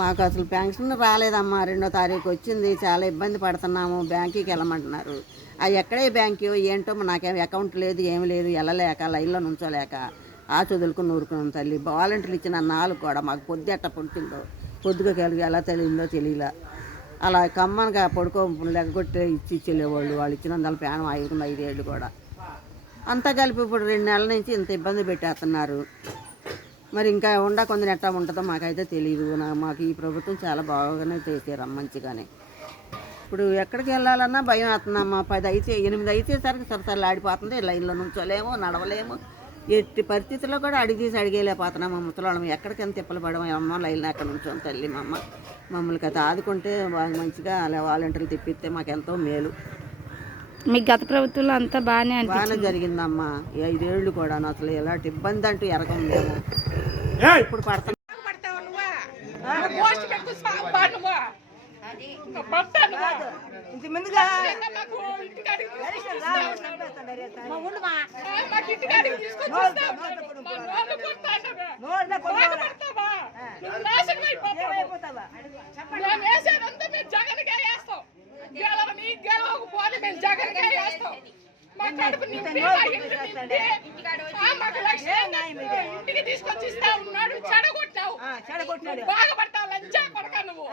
మాకు అసలు పెన్షన్ రాలేదమ్మా రెండో తారీఖు వచ్చింది చాలా ఇబ్బంది పడుతున్నాము బ్యాంకుకి వెళ్ళమంటున్నారు. అది ఎక్కడే బ్యాంకు? ఏంటో నాకేం అకౌంట్ లేదు ఏమి లేదు వెళ్ళలేక లైన్లో నుంచోలేక ఆ చదువులకు నూరుకున్నాం తల్లి. వాలంటీర్లు ఇచ్చిన నాలుగు కూడా మాకు పొద్దు ఎట్ట పుట్టిందో పొద్దుగా కలిగి ఎలా తెలియదో తెలియలా. అలా కమ్మనగా పడుకో లెగ్గొట్టే ఇచ్చి ఇచ్చేవాళ్ళు వాళ్ళు ఇచ్చినందువల్ల ప్రాణం ఐదు ఐదేళ్ళు కూడా. అంతా కలిపి ఇప్పుడు రెండు నెలల నుంచి ఇంత ఇబ్బంది పెట్టేస్తున్నారు. మరి ఇంకా ఉండ కొందరు ఎట్టా ఉంటుందో మాకైతే తెలియదు నా మాకు ఈ ప్రభుత్వం చాలా బాగానే చేశారు మంచిగానే. ఇప్పుడు ఎక్కడికి వెళ్ళాలన్నా భయం వేస్తుందమ్మా. పది అయితే ఎనిమిది అయితే సరికి సరసరలు ఆడిపోతుంది. లైన్లో నుంచోలేము నడవలేము. ఎట్టి పరిస్థితుల్లో కూడా అడిగి తీసి అడిగేలేకపోతున్నాం మా ముసలాళ్ళం ఎక్కడికైనా తిప్పలు పడము అమ్మ లైన్ ఎక్కడ నుంచోం తల్లి మా అమ్మ మమ్మల్ని అయితే ఆదుకుంటే బాగా మంచిగా అలా వాలంటీర్లు తిప్పిస్తే మాకెంతో మేలు. మీకు గత ప్రభుత్వంలో అంతా బాగానే బాగానే జరిగిందమ్మా. ఐదేళ్ళు కూడా అసలు ఎలాంటి ఇబ్బంది అంటూ ఎరగం మేము. ఇప్పుడు పడతాం పడతావు? నువ్వా ఇంటికి తీసుకొచ్చి ఇస్తా ఉన్నాడు చెడగొట్టావు. బాగుపడతావు లంచా కొడక నువ్వు.